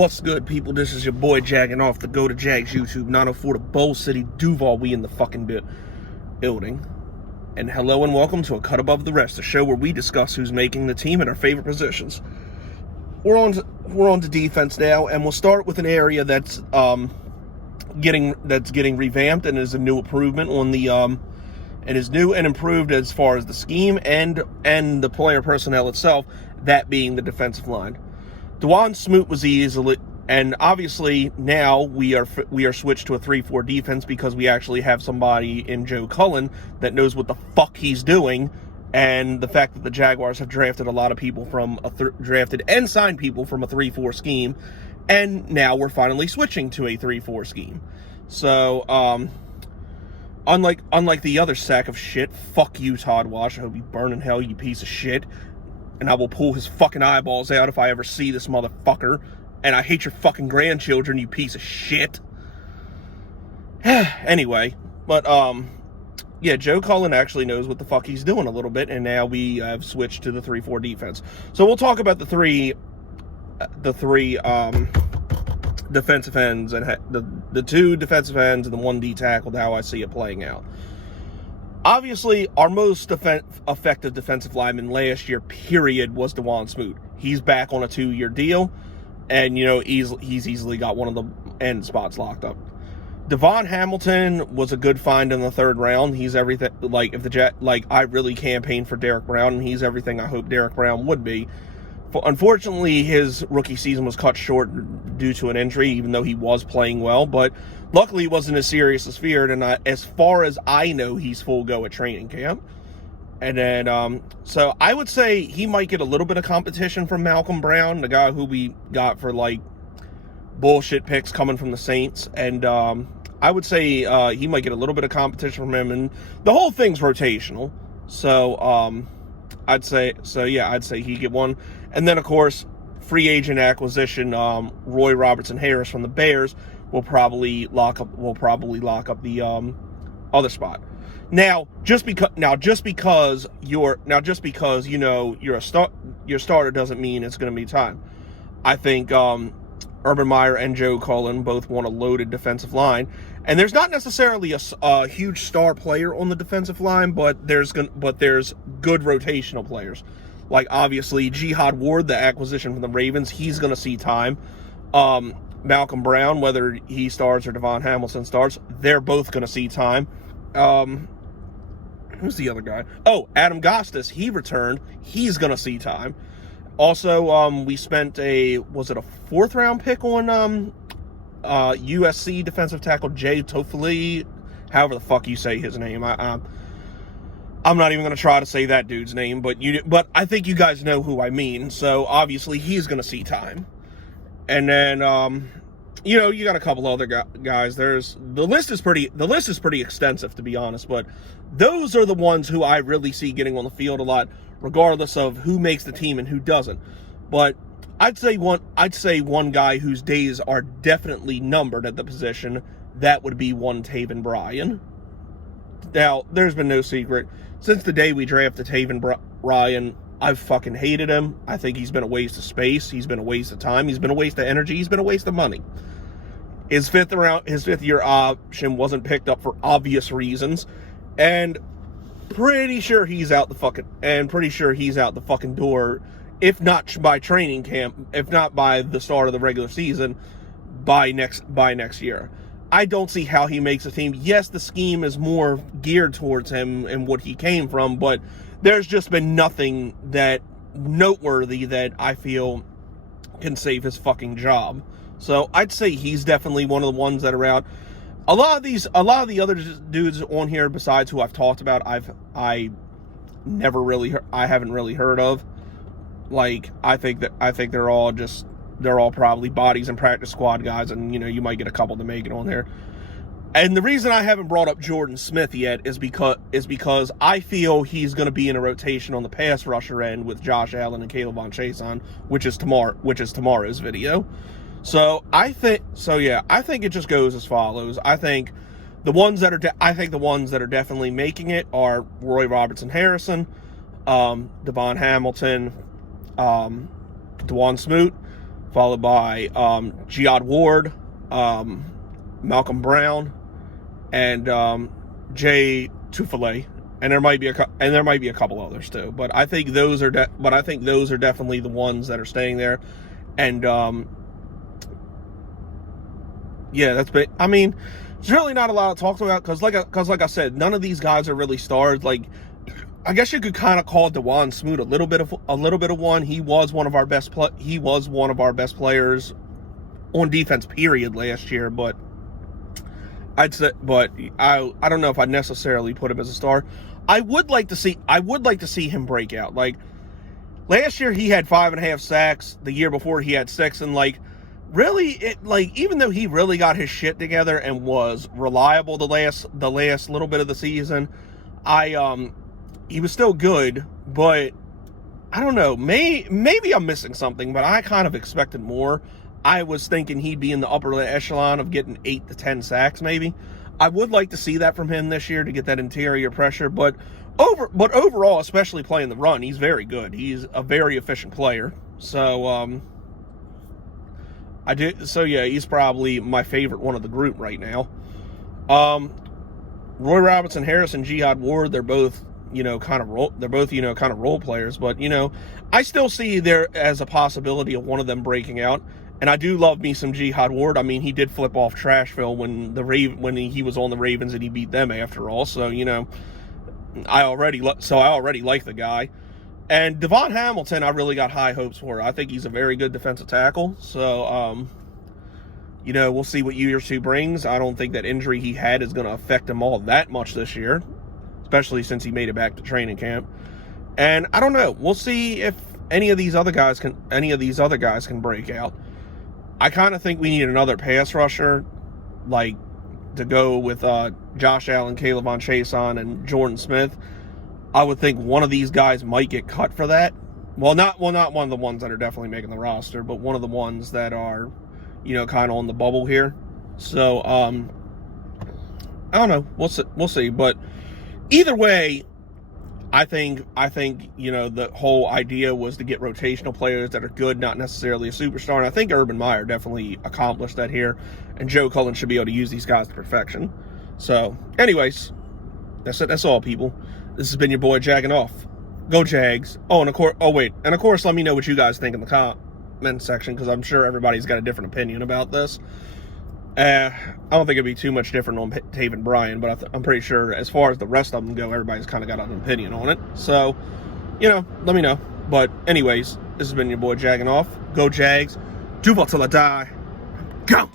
What's good, people? This is your boy Jagging off the Go to Jags YouTube 904 to Bowl City, Duval. We in the fucking building. And hello and welcome to A Cut Above the Rest, a show where we discuss who's making the team and our favorite positions. We're on to defense now, and we'll start with an area that's getting revamped and is a new improvement on the it is new and improved as far as the scheme and the player personnel itself, that being the defensive line. Dawon Smoot was easily, and obviously now we are switched to a 3-4 defense because we actually have somebody in Joe Cullen that knows what the fuck he's doing, and the fact that the Jaguars have drafted a lot of people from drafted and signed people from a 3-4 scheme, and now we're finally switching to a 3-4 scheme. So unlike the other sack of shit, fuck you, Todd Wash. I hope you burn in hell, you piece of shit. And I will pull his fucking eyeballs out if I ever see this motherfucker. And I hate your fucking grandchildren, you piece of shit. Anyway, but, yeah, Joe Cullen actually knows what the fuck he's doing a little bit, and now we have switched to the 3-4 defense. So we'll talk about the three defensive ends, and the two defensive ends and the one D tackle, how I see it playing out. Obviously, our most effective defensive lineman last year, period, was Dawon Smoot. He's back on a 2-year deal, and, you know, he's easily got one of the end spots locked up. Devon Hamilton was a good find in the 3rd round. He's everything, I really campaigned for Derek Brown, and he's everything I hope Derek Brown would be. Unfortunately, his rookie season was cut short due to an injury, even though he was playing well, but luckily it wasn't as serious as feared, and as far as I know, he's full go at training camp. And then, so I would say he might get a little bit of competition from Malcolm Brown, the guy who we got for, bullshit picks coming from the Saints, and I would say he might get a little bit of competition from him, and the whole thing's rotational, so I'd say he get one. And then, of course, free agent acquisition, Roy Robertson Harris from the Bears will probably lock up the other spot. Now, just because your starter doesn't mean it's going to be time. I think Urban Meyer and Joe Cullen both want a loaded defensive line, and there's not necessarily a huge star player on the defensive line, but there's good rotational players. Like, obviously, Jihad Ward, the acquisition from the Ravens, he's going to see time. Malcolm Brown, whether he starts or Devon Hamilton starts, they're both going to see time. Who's the other guy? Oh, Adam Gostis, he returned. He's going to see time. Also, we spent a 4th round pick on USC defensive tackle Jay Toffoli, however the fuck you say his name. I'm not even going to try to say that dude's name, but I think you guys know who I mean. So obviously he's going to see time. And then you got a couple other guys. The list is pretty extensive, to be honest, but those are the ones who I really see getting on the field a lot, regardless of who makes the team and who doesn't. But I'd say one guy whose days are definitely numbered at the position, that would be one Taven Bryan. Now, there's been no secret. Since the day we drafted Taven Bryan, I've fucking hated him. I think he's been a waste of space. He's been a waste of time. He's been a waste of energy. He's been a waste of money. His 5th year option wasn't picked up for obvious reasons, and pretty sure he's out the fucking door, if not by training camp, if not by the start of the regular season, by next year. I don't see how he makes a team. Yes, the scheme is more geared towards him and what he came from, but there's just been nothing that noteworthy that I feel can save his fucking job. So I'd say he's definitely one of the ones that are out. A lot of the other dudes on here, besides who I've talked about, I haven't really heard of. I think they're all probably bodies and practice squad guys, and you might get a couple to make it on there. And the reason I haven't brought up Jordan Smith yet is because I feel he's going to be in a rotation on the pass rusher end with Josh Allen and Caleb Von Chason, which is tomorrow's video. So I think it just goes as follows. I think the ones that are definitely making it are Roy Robertson Harrison, Devon Hamilton, Dawon Smoot, followed by Jihad Ward, Malcolm Brown, and Jay Tufele, and there might be a couple others too. But I think those are definitely the ones that are staying there. And yeah, that's been. I mean, there's really not a lot to talk about because like I said, none of these guys are really stars. Like, I guess you could kind of call Dewan Smoot a little bit of one. He was one of our best players on defense, period, last year. But I don't know if I'd necessarily put him as a star. I would like to see him break out. Like, last year he had 5.5 sacks. The year before he had 6, and really, even though he really got his shit together and was reliable the last little bit of the season, he was still good, but I don't know, maybe I'm missing something, but I kind of expected more. I was thinking he'd be in the upper echelon of getting 8 to 10 sacks, maybe. I would like to see that from him this year to get that interior pressure, but overall, especially playing the run, he's very good. He's a very efficient player. So, yeah, he's probably my favorite one of the group right now. Roy Robinson Harris and Jihad Ward, they're both, kind of role players, but, I still see there as a possibility of one of them breaking out. And I do love me some Jihad Ward. I mean, he did flip off Trashville when he was on the Ravens and he beat them after all. So, I already like the guy. And Devon Hamilton, I really got high hopes for. I think he's a very good defensive tackle. So, we'll see what year 2 brings. I don't think that injury he had is going to affect him all that much this year, especially since he made it back to training camp. And I don't know. We'll see if any of these other guys can break out. I kind of think we need another pass rusher, to go with Josh Allen, Caleb Von Chason, and Jordan Smith. I would think one of these guys might get cut for that. Well, not one of the ones that are definitely making the roster, but one of the ones that are, kind of on the bubble here. So, I don't know. We'll see. But either way, I think the whole idea was to get rotational players that are good, not necessarily a superstar. And I think Urban Meyer definitely accomplished that here. And Joe Cullen should be able to use these guys to perfection. So, anyways, that's it. That's all, people. This has been your boy Jagging Off. Go Jags. And of course, let me know what you guys think in the comment section, because I'm sure everybody's got a different opinion about this. I don't think it'd be too much different on Taven Bryan, but I'm pretty sure as far as the rest of them go, everybody's kind of got an opinion on it. So, let me know. But anyways, this has been your boy Jagging Off. Go Jags. Duval till I die. Go!